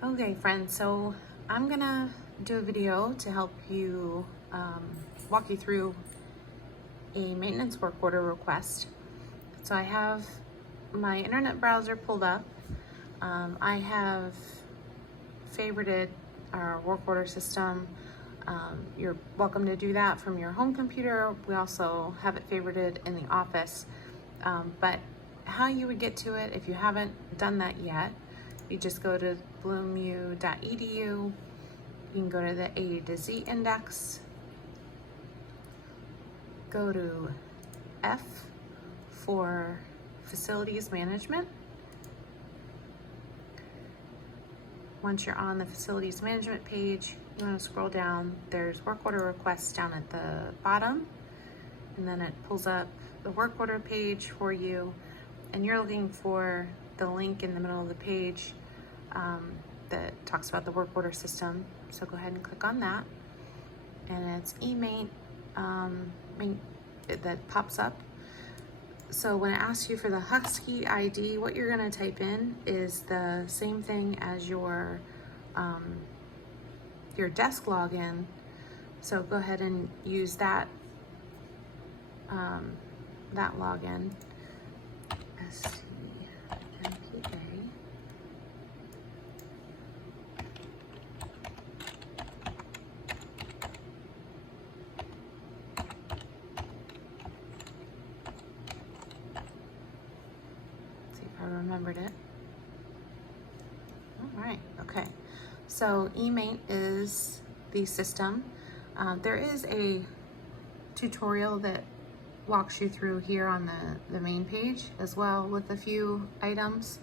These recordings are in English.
Okay, friends, so I'm gonna do a video to help you walk you through a maintenance work order request. So I have my internet browser pulled up. I have favorited our work order system. You're welcome to do that from your home computer. We also have it favorited in the office. But how you would get to it if you haven't done that yet, you just go to bloomu.edu. You can go to the A to Z index, go to F for facilities management. Once you're on the facilities management page, you want to scroll down. There's work order requests down at the bottom, and then it pulls up the work order page for you, and you're looking for the link in the middle of the page that talks about the work order system. So go ahead and click on that, and it's eMaint that pops up. So when it asks you for the Husky ID, what you're going to type in is the same thing as your desk login. So go ahead and use that login. SCMPA. See if I remembered it. All right, okay. So eMaint is the system. There is a tutorial that walks you through here on the main page as well with a few items,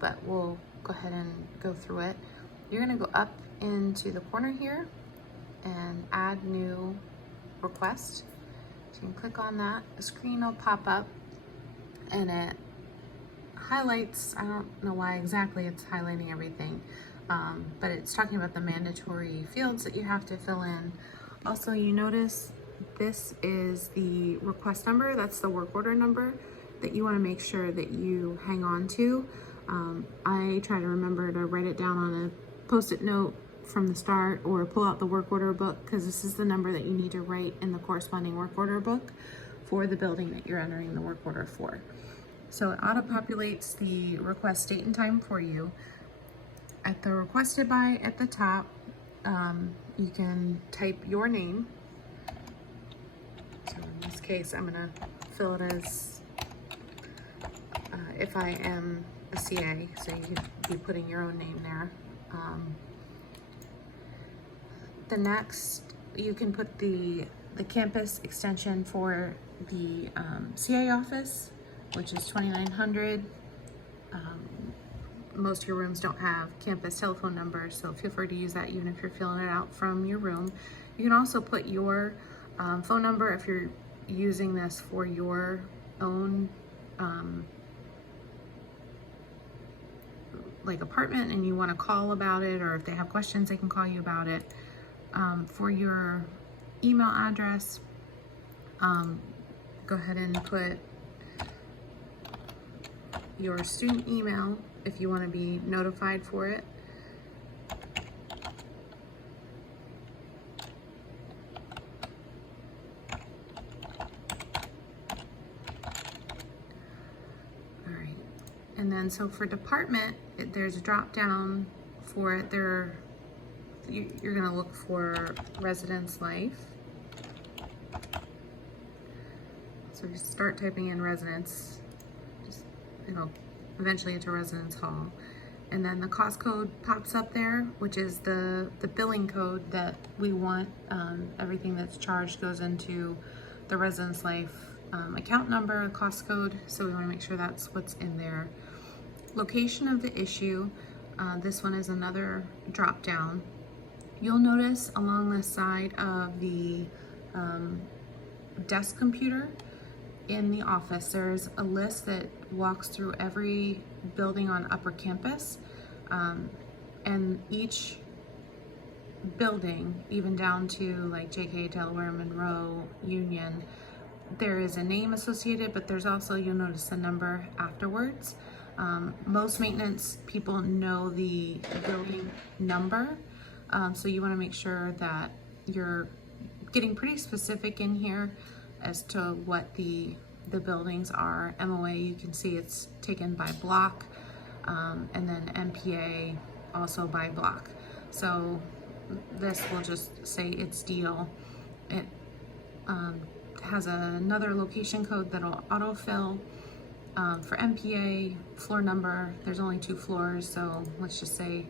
but we'll go ahead and go through it. You're gonna go up into the corner here and add new request. So you can click on that. A screen will pop up and it highlights, I don't know why exactly it's highlighting everything, but it's talking about the mandatory fields that you have to fill in. Also, you notice this is the request number. That's the work order number that you want to make sure that you hang on to. I try to remember to write it down on a post-it note from the start, or pull out the work order book, because this is the number that you need to write in the corresponding work order book for the building that you're entering the work order for. So it auto-populates the request date and time for you. At the requested by at the top, you can type your name. So in this case, I'm gonna fill it as if I am a CA, so you could be putting your own name there. The next, you can put the campus extension for the CA office, which is 2900. Most of your rooms don't have campus telephone numbers, so feel free to use that even if you're filling it out from your room. You can also put your phone number if you're using this for your own like apartment and you want to call about it, or if they have questions they can call you about it. For your email address, go ahead and put your student email if you want to be notified for it. All right, and then so for department, there's a drop down for it. You're going to look for residence life. So if you start typing in residence, it'll eventually into residence hall. And then the cost code pops up there, which is the billing code that we want. Everything that's charged goes into the residence life account number, cost code. So we want to make sure that's what's in there. Location of the issue. This one is another drop down. You'll notice along the side of the desk computer in the office, there's a list that walks through every building on Upper Campus, and each building, even down to like JK, Delaware, Monroe, Union, there is a name associated, but there's also, you'll notice a number afterwards. Most maintenance people know the building number, so you want to make sure that you're getting pretty specific in here as to what the buildings are. MOA, you can see it's taken by block, and then MPA also by block. So this will just say it's deal. It has another location code that'll autofill. For MPA, floor number, there's only 2 floors, so let's just say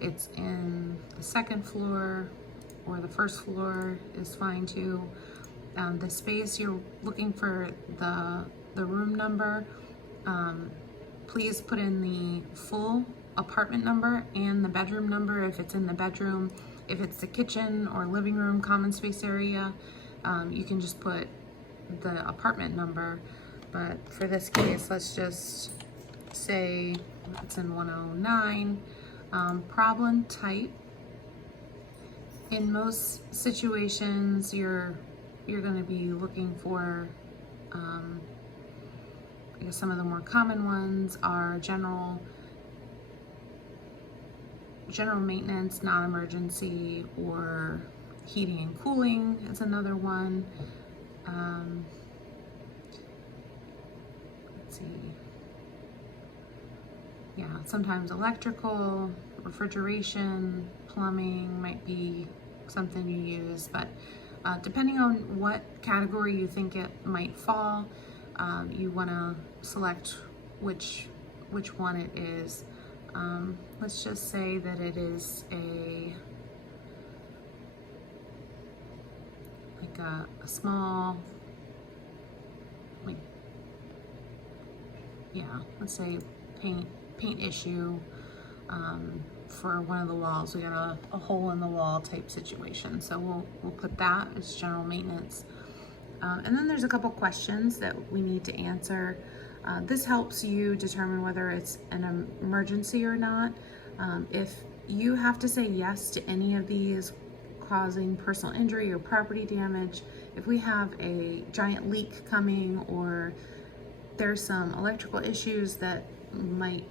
it's in the 2nd floor or the 1st floor is fine too. The space, you're looking for the room number. Please put in the full apartment number and the bedroom number if it's in the bedroom. If it's the kitchen or living room common space area, you can just put the apartment number. But for this case, let's just say it's in 109. Problem type. In most situations, you're going to be looking for, I guess some of the more common ones are general maintenance, non-emergency, or heating and cooling is another one. Let's see. Yeah, sometimes electrical, refrigeration, plumbing might be something you use, but depending on what category you think it might fall, you want to select which one it is. Let's just say that it is a small, let's say paint issue for one of the walls. We got a hole in the wall type situation, so we'll put that as general maintenance. And then there's a couple questions that we need to answer. This helps you determine whether it's an emergency or not. If you have to say yes to any of these causing personal injury or property damage, if we have a giant leak coming or there's some electrical issues that might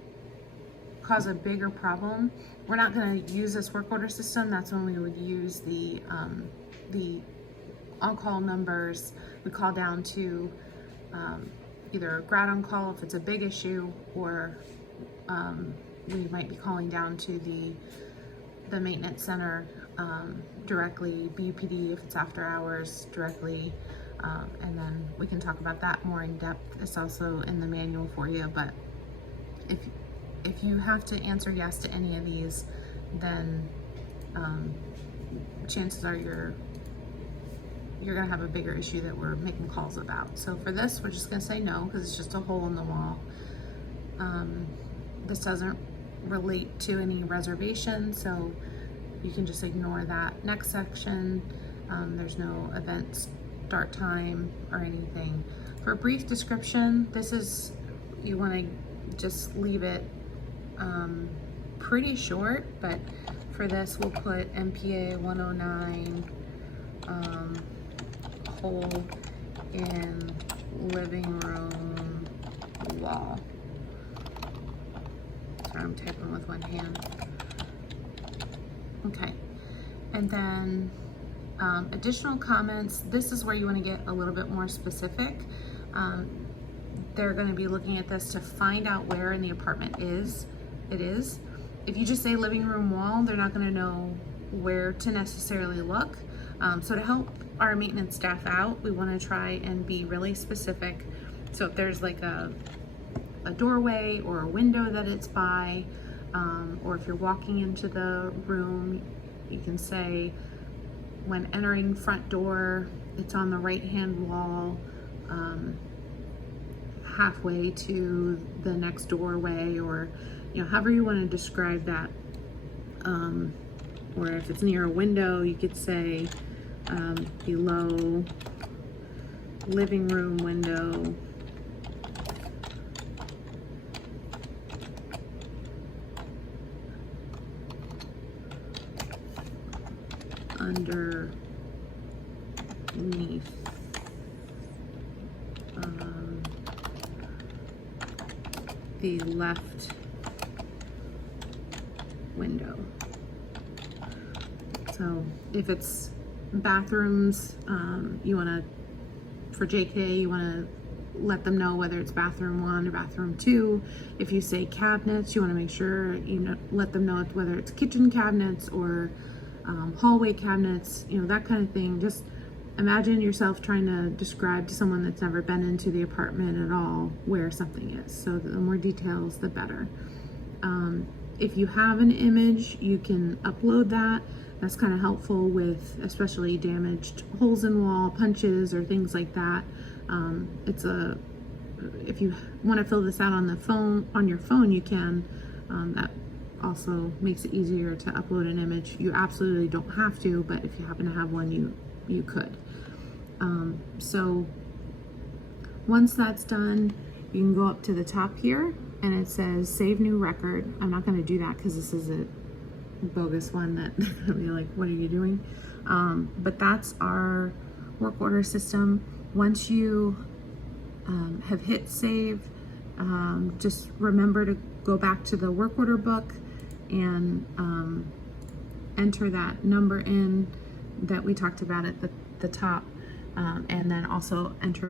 cause a bigger problem, we're not going to use this work order system. That's when we would use the on-call numbers. We call down to either grad on call if it's a big issue, or we might be calling down to the maintenance center directly, BUPD if it's after hours directly, and then we can talk about that more in depth. It's also in the manual for you, but if you have to answer yes to any of these, then chances are you're gonna have a bigger issue that we're making calls about. So for this, we're just gonna say no, because it's just a hole in the wall. This doesn't relate to any reservation, so you can just ignore that. Next section, there's no event start time or anything. For a brief description, this is, you wanna just leave it pretty short, but for this we'll put MPA 109 hole in living room wall. Sorry, I'm typing with one hand. Okay, and then additional comments. This is where you want to get a little bit more specific. They're going to be looking at this to find out where in the apartment it is. If you just say living room wall, they're not going to know where to necessarily look. So to help our maintenance staff out, we want to try and be really specific. So if there's like a doorway or a window that it's by, or if you're walking into the room, you can say when entering front door, it's on the right hand wall, halfway to the next doorway, or however you want to describe that. Or if it's near a window, you could say below living room window, underneath the left window. So if it's bathrooms, you want to, for JK, you want to let them know whether it's bathroom 1 or bathroom 2. If you say cabinets, you want to make sure let them know whether it's kitchen cabinets or hallway cabinets, that kind of thing. Just imagine yourself trying to describe to someone that's never been into the apartment at all where something is. So the more details, the better. If you have an image, you can upload that. That's kind of helpful with especially damaged holes in wall, punches, or things like that. If you want to fill this out on your phone, you can. That also makes it easier to upload an image. You absolutely don't have to, but if you happen to have one, you could. So once that's done, you can go up to the top here and it says save new record. I'm not going to do that because this is a bogus one that I'll be like, what are you doing? But that's our work order system. Once you have hit save, just remember to go back to the work order book and enter that number in that we talked about at the top, and then also enter